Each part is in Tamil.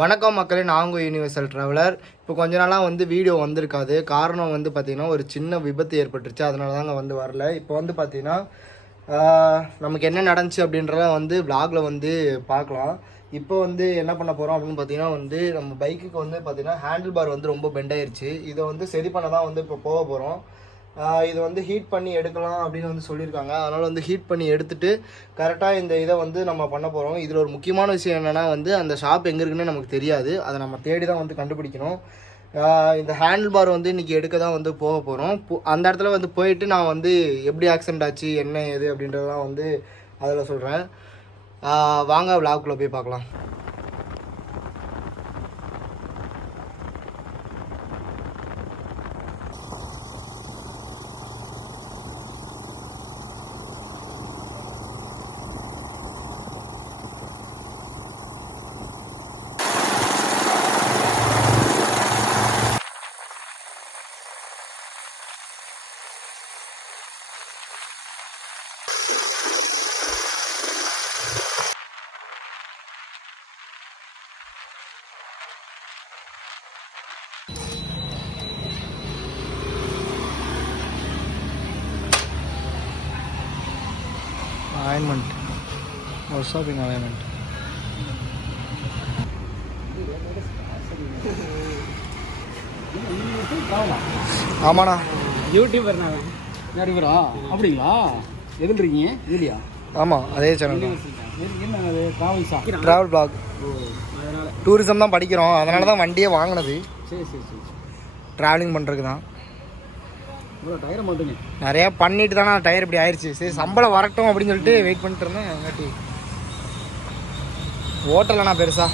வணக்கம் மக்களே, நான் உங்கள் யூனிவர்சல் ட்ராவலர். இப்போ கொஞ்ச நாளாக வீடியோ வந்திருக்காது. காரணம் பார்த்திங்கன்னா ஒரு சின்ன விபத்து ஏற்பட்டுருச்சு. அதனால தாங்க வரல. இப்போ பார்த்திங்கன்னா நமக்கு என்ன நடந்துச்சு அப்படின்றத விலாகில் பார்க்கலாம். இப்போ என்ன பண்ண போகிறோம் அப்படின்னு பார்த்திங்கன்னா நம்ம பைக்குக்கு பார்த்திங்கன்னா ஹேண்டில் பார் ரொம்ப பெண்ட் ஆயிடுச்சு. இதை சரி பண்ண தான் இப்போ போக போகிறோம். இது ஹீட் பண்ணி எடுக்கலாம் அப்படின்னு சொல்லியிருக்காங்க. அதனால் ஹீட் பண்ணி எடுத்துகிட்டு கரெக்டாக இந்த இதை நம்ம பண்ண போகிறோம். இதில் ஒரு முக்கியமான விஷயம் என்னென்னா அந்த ஷாப் எங்கே இருக்குன்னு நமக்கு தெரியாது. அதை நம்ம தேடி தான் கண்டுபிடிக்கணும். இந்த ஹேண்டில் பார் இன்றைக்கி எடுக்க தான் போக போகிறோம். அந்த இடத்துல போயிட்டு நான் எப்படி ஆக்சிடென்ட் ஆச்சு, என்ன ஏது அப்படின்றதெல்லாம் அதில் சொல்கிறேன். வாங்க விலாக்குள்ளே போய் பார்க்கலாம். alignment or shopping alignment. ஆமாண்ணா, யூடியூபர் நான். யாருவரா? அப்படிங்களா? எதில் இருக்கீங்க? இல்லையா? ஆமாம், அதே சேனல். என்ன அது? ட்ராவல்ஸா? Travel black. டூரிசம் தான் படிக்கிறோம். அதனால தான் வண்டியே வாங்கினது. சரி சரி சரி. ட்ராவலிங் பண்ணுறதுக்கு தான். டயரை மட்டுங்க நிறையா பண்ணிட்டு தானே டயர் இப்படி ஆயிடுச்சு. சரி, சம்பளம் வரட்டும் அப்படின்னு சொல்லிட்டு வெயிட் பண்ணிட்டு இருந்தேன். எங்காட்டி ஓட்டலைண்ணா பெருசா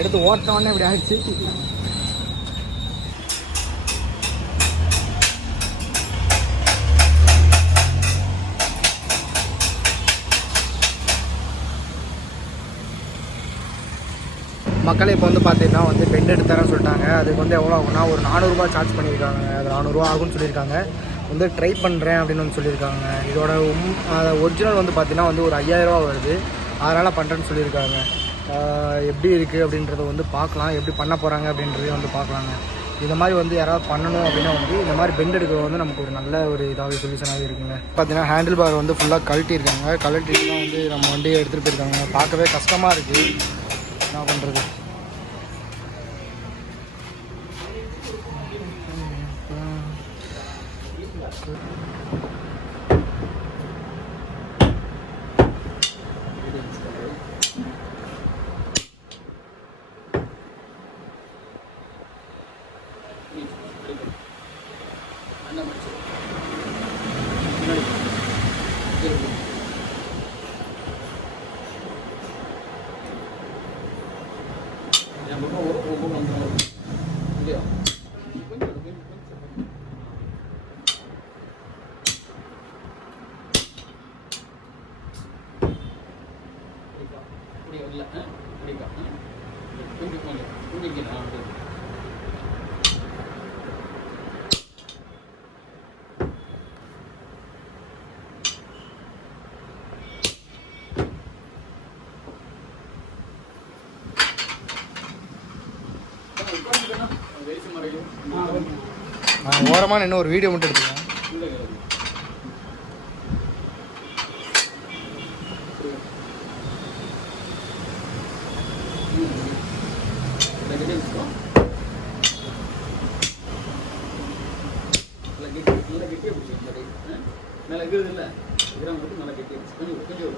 எடுத்து ஓட்டோன்னே இப்படி ஆயிடுச்சு. மக்களே, இப்போ பார்த்தீங்கன்னா பெட் எடுத்து தரேன்னு சொல்லிட்டாங்க. அதுக்கு எவ்வளோ ஆகும்னா ஒரு 400 ரூபா சார்ஜ் பண்ணியிருக்காங்க. அது 400 ரூபா ஆகும்னு சொல்லியிருக்காங்க. ட்ரை பண்ணுறேன் அப்படின்னு சொல்லியிருக்காங்க. இதோட ஒரிஜினல் பார்த்தீங்கன்னா ஒரு 5000 ரூபா வருது. அதனால் பண்ணுறேன்னு சொல்லியிருக்காங்க. எப்படி இருக்குது அப்படின்றத பார்க்கலாம். எப்படி பண்ண போகிறாங்க அப்படின்றதே பார்க்கலாங்க. இந்த மாதிரி யாராவது பண்ணணும் அப்படின்னா இந்த மாதிரி பெண்ட் எடுக்கிறது நமக்கு ஒரு நல்ல ஒரு இதாகவே சொல்யூஷனாகவே இருக்குங்க. பார்த்தீங்கன்னா ஹேண்டில் பார் ஃபுல்லாக கழட்டியிருக்காங்க. கழட்டிட்டு தான் நம்ம வண்டியை எடுத்துகிட்டு போயிருக்காங்க. பார்க்கவே கஷ்டமாக இருக்குது. என்ன பண்ணுறது? ஓரமாக இன்னும் ஒரு வீடியோ மட்டும் எடுத்துக்கலாம். மேலே இருக்கிறது இல்லை, இதெல்லாம் மட்டும் நல்லா கெட்டி கொஞ்சம் கொஞ்சம்.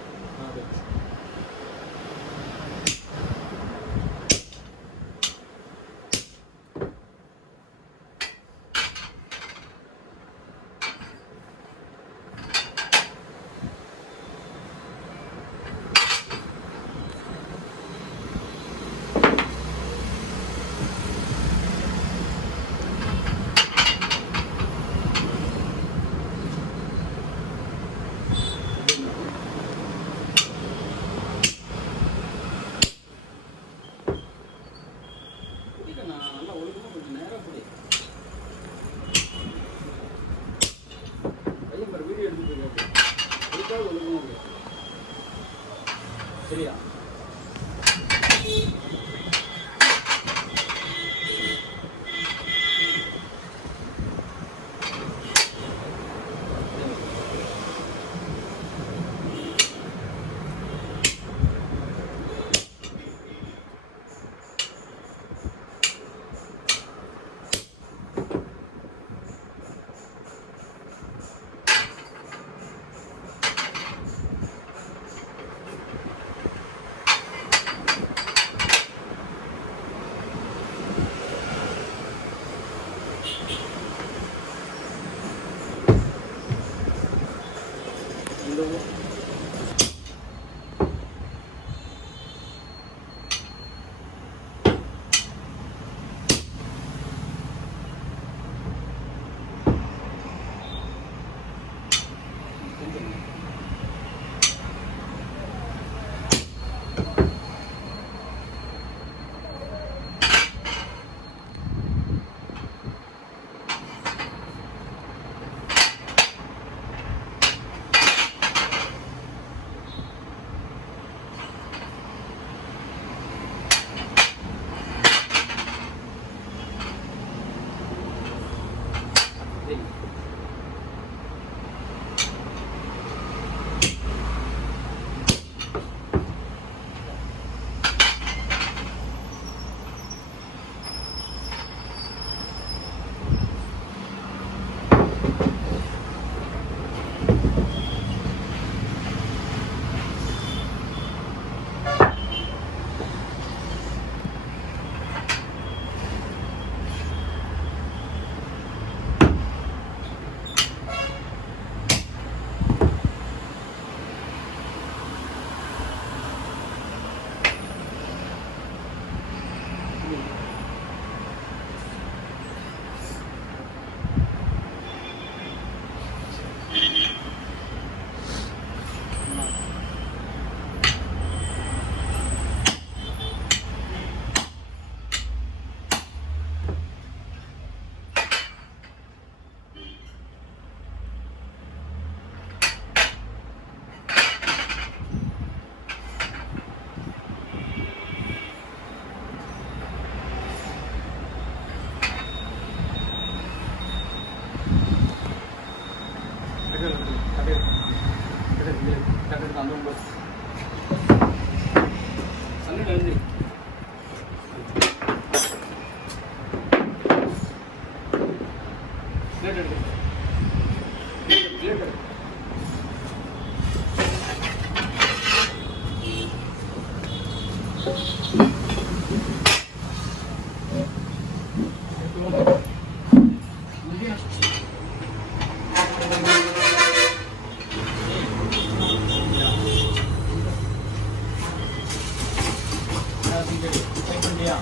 எல்லாத்தையும் கேடு ட்ரை பண்ணியா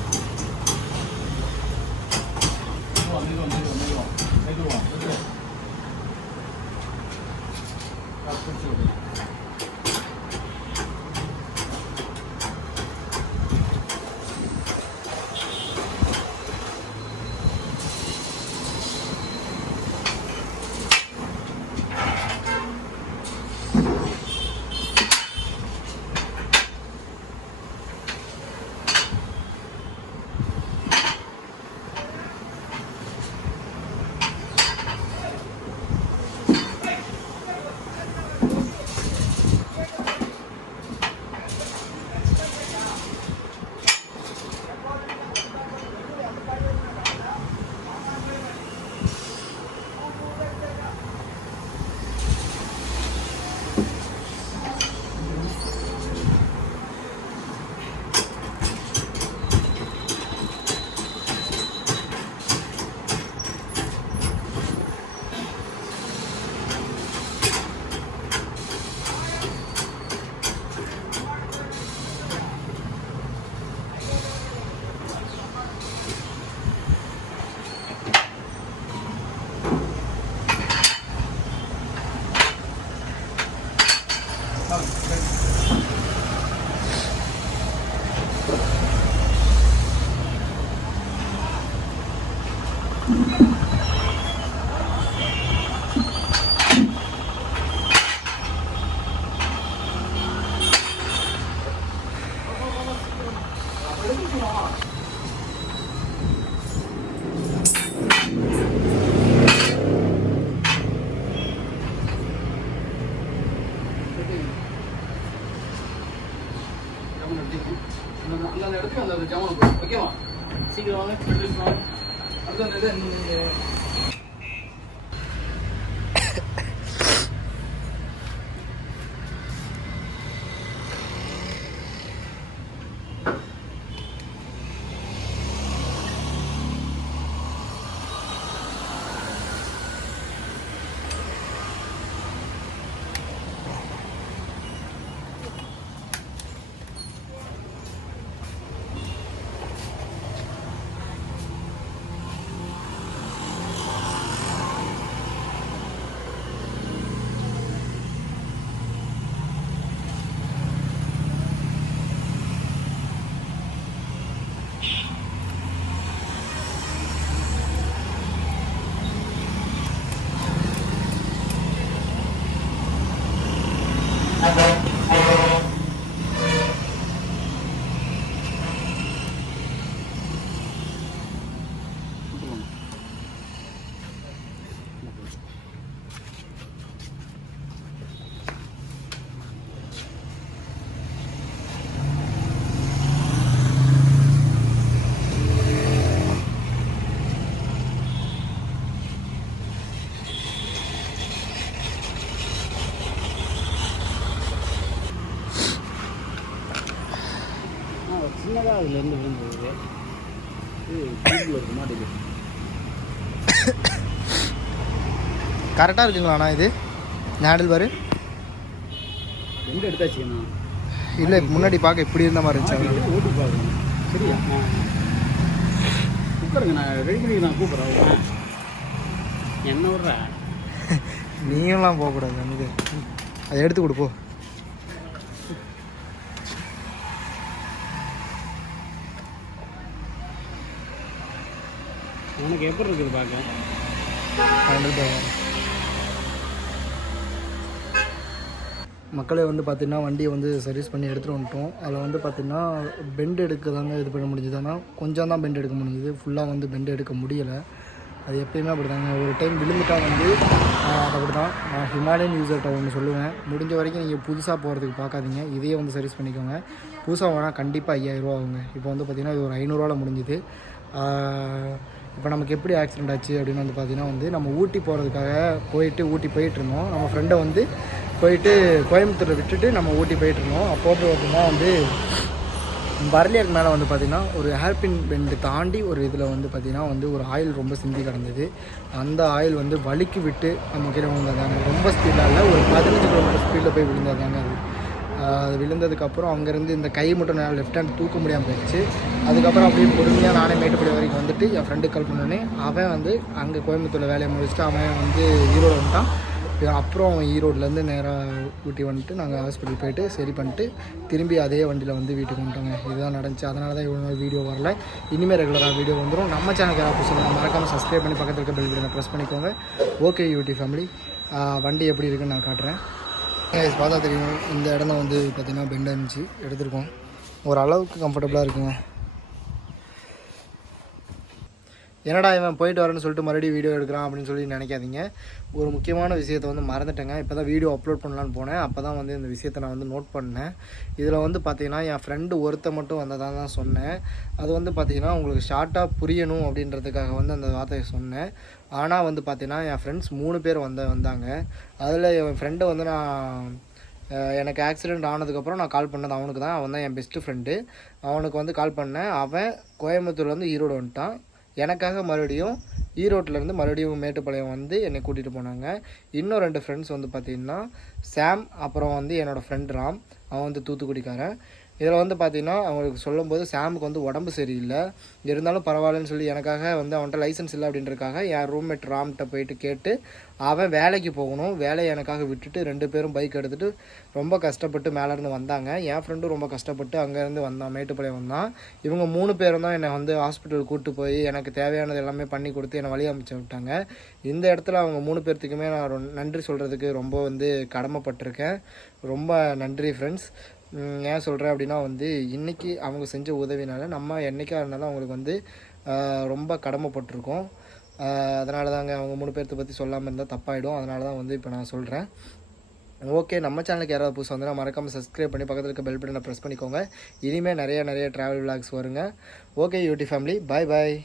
மெதுவா அந்த இடத்துக்கு அந்த ஜாமான் போய் ஓகேவா சீக்கிரம் வாங்க அடுத்த அந்த இதை சின்னதாக அதுலேருந்து விழுந்தது இது இருக்க மாட்டேங்குது கரெக்டாக இருக்குங்களாண்ணா இது ஹேண்டில் பாரு ரெண்டு எடுத்தாச்சுண்ணா இல்லை முன்னாடி பார்க்க இப்படி இருந்த மாதிரி இருந்துச்சு ஓட்டி பார்க்கணும் சரியா கூப்பிடுங்க நான் ரெடி பண்ணி நான் கூப்பிட்றேன் என்ன விட்றா நீங்களாம் போகக்கூடாது நமக்கு அதை எடுத்து கொடுப்போ உனக்கு எப்படி இருக்குது பார்க்க மக்களே வந்து பார்த்திங்கன்னா வண்டியை வந்து சர்வீஸ் பண்ணி எடுத்துகிட்டு வந்துட்டோம். அதில் வந்து பார்த்திங்கன்னா பெண்ட் எடுக்க தாங்க இது பண்ண முடிஞ்சுது. ஆனால் கொஞ்சம் தான் பெண்ட் எடுக்க முடிஞ்சுது, ஃபுல்லாக வந்து பெண்ட் எடுக்க முடியலை. அது எப்பயுமே அப்படி தாங்க, ஒரு டைம் விழுந்துட்டா வந்து அது அப்படி தான். நான் ஹிமாலயன் யூசர்கிட்ட ஒன்று சொல்லுவேன், முடிஞ்ச வரைக்கும் நீங்கள் புதுசாக போகிறதுக்கு பார்க்காதீங்க, இதையே வந்து சர்வீஸ் பண்ணிக்கோங்க. புதுசாக வேணால் கண்டிப்பாக 5000 ரூபா ஆகுங்க. இப்போ வந்து பார்த்திங்கன்னா இது ஒரு 500 முடிஞ்சுது. இப்போ நமக்கு எப்படி ஆக்சிடெண்ட் ஆச்சு அப்படின்னு வந்து பார்த்திங்கன்னா வந்து நம்ம ஊட்டி போகிறதுக்காக ஊட்டி போயிட்டுருந்தோம். நம்ம ஃப்ரெண்டை வந்து போயிட்டு கோயம்புத்தூரை விட்டுட்டு நம்ம ஊட்டி போயிட்டுருந்தோம். அப்போ பார்த்திங்கன்னா வந்து பரலியருக்கு மேலே வந்து பார்த்திங்கன்னா ஒரு ஹேர்பின் பெண்டு தாண்டி ஒரு இதில் வந்து பார்த்திங்கன்னா வந்து ஒரு ஆயில் ரொம்ப சிந்தி கிடந்தது. அந்த ஆயில் வந்து வலிக்கு விட்டு நம்ம கீழே விழுந்தாங்க. ரொம்ப ஸ்பீடாக இல்லை, ஒரு 15 கிலோமீட்டர் ஸ்பீடில் போய் விழுந்தாங்க. அது அது விழுந்ததுக்கப்புறம் அங்கேருந்து இந்த கை மட்டும் நான் லெஃப்ட் ஹேண்ட் தூக்க முடியாமல் போயிடுச்சு. அதுக்கப்புறம் அப்படியே பொறுமையாக நானே மேட்டுப்படி வரைக்கும் வந்துட்டு என் ஃப்ரெண்டுக்கு கால் பண்ணோன்னே அவன் வந்து அங்கே கோயம்புத்தூரில் வேலையை முடிச்சுட்டு அவன் வந்து ஈரோடு வந்துட்டான். அப்புறம் அவன் ஈரோட்லேருந்து நேராக ஊட்டி வந்துட்டு நாங்கள் ஹாஸ்பிட்டல் போயிட்டு சரி பண்ணிட்டு திரும்பி அதே வண்டியில் வந்து வீட்டுக்கு வந்துட்டோங்க. இதுதான் நடந்துச்சு. அதனால தான் இவ்வளோ நாள் வீடியோ வரல. இனிமேல் ரெகுலராக வீடியோ வந்துடும். நம்ம சேனலுக்கு யாராவது சொல்லுங்கள், மறக்காமல் சப்ஸ்கிரைப் பண்ணி பக்கத்தில் இருக்க பெல் பட்டனை ப்ரெஸ் பண்ணிக்கோங்க. ஓகே யூடி ஃபேமிலி, வண்டி எப்படி இருக்குன்னு நான் காட்டுறேன். பார்த்தா தெரியும், இந்த இடம் தான் வந்து பார்த்திங்கன்னா பெண்ட் இருந்துச்சு, எடுத்துருக்கோம். ஓரளவுக்கு கம்ஃபர்டபுளாக இருக்குங்க. என்னடா இவன் போயிட்டு வரேன்னு சொல்லிட்டு மறுபடியும் வீடியோ எடுக்கிறான் அப்படின்னு சொல்லி நினைக்காதீங்க. ஒரு முக்கியமான விஷயத்தை வந்து மறந்துட்டேங்க. இப்போ தான் வீடியோ அப்லோட் பண்ணலான்னு போனேன். அப்போ தான் வந்து இந்த விஷயத்தை நான் வந்து நோட் பண்ணேன். இதில் வந்து பார்த்திங்கன்னா என் ஃப்ரெண்டு ஒருத்த மட்டும் வந்ததாக தான் சொன்னேன். அது வந்து பார்த்திங்கன்னா உங்களுக்கு ஷார்ட்டாக புரியணும் அப்படின்றதுக்காக வந்து அந்த வார்த்தையை சொன்னேன். ஆனால் வந்து பார்த்திங்கன்னா என் ஃப்ரெண்ட்ஸ் 3 பேர் வந்தாங்க. அதில் என் ஃப்ரெண்டை வந்து நான் எனக்கு ஆக்சிடெண்ட் ஆனதுக்கப்புறம் நான் கால் பண்ணது அவனுக்கு தான். அவன் தான் என் பெஸ்ட்டு ஃப்ரெண்டு. அவனுக்கு வந்து கால் பண்ணேன். அவன் கோயம்புத்தூர்லேருந்து ஈரோடு வந்துட்டான். எனக்காக மறுபடியும் ஈரோட்டிலேருந்து மறுபடியும் மேட்டுப்பாளையம் வந்து என்னை கூட்டிகிட்டு போனாங்க. இன்னும் 2 ஃப்ரெண்ட்ஸ் வந்து பார்த்திங்கன்னா சாம், அப்புறம் வந்து என்னோடய ஃப்ரெண்ட் ராம், அவன் வந்து தூத்துக்குடிக்காரன். இதில் வந்து பார்த்திங்கன்னா அவங்களுக்கு சொல்லும்போது சாமுக்கு வந்து உடம்பு சரியில்லை, இருந்தாலும் பரவாயில்லன்னு சொல்லி எனக்காக வந்து அவன்கிட்ட லைசன்ஸ் இல்லை அப்படின்றக்காக என் ரூம்மேட் ராம்கிட்ட போயிட்டு கேட்டு அவன் வேலைக்கு போகணும், வேலையை எனக்காக விட்டுட்டு 2 பேரும் பைக் எடுத்துகிட்டு ரொம்ப கஷ்டப்பட்டு மேலேருந்து வந்தாங்க. என் ஃப்ரெண்டும் ரொம்ப கஷ்டப்பட்டு அங்கேருந்து வந்தான், மேட்டுப்பாளையம் வந்தான். இவங்க 3 பேரும் தான் என்னை வந்து ஹாஸ்பிட்டல் கூப்பிட்டு போய் எனக்கு தேவையானது எல்லாமே பண்ணி கொடுத்து என்னை வழி அமைச்சு விட்டாங்க. இந்த இடத்துல அவங்க 3 பேர்த்துக்குமே நான் நன்றி சொல்கிறதுக்கு ரொம்ப வந்து கடமைப்பட்டிருக்கேன். ரொம்ப நன்றி ஃப்ரெண்ட்ஸ். ஏன் சொல்கிறேன் அப்படின்னா வந்து இன்றைக்கி அவங்க செஞ்ச உதவினால நம்ம என்றைக்கா இருந்தாலும் அவங்களுக்கு வந்து ரொம்ப கடமைப்பட்டிருக்கோம். அதனால தாங்க அவங்க 3 பேர்த்த பற்றி சொல்லாமல் இருந்தால் தப்பாயிடும். அதனால தான் வந்து இப்போ நான் சொல்கிறேன். ஓகே, நம்ம சேனலுக்கு யாராவது புதுசு வந்தால் மறக்காமல் சப்ஸ்கிரைப் பண்ணி பக்கத்தில் இருக்க பெல் பட்டனை ப்ரெஸ் பண்ணிக்கோங்க. இனிமேல் நிறைய ட்ராவல் விளாக்ஸ் வருங்க. ஓகே யூடி ஃபேமிலி, பாய் பாய்.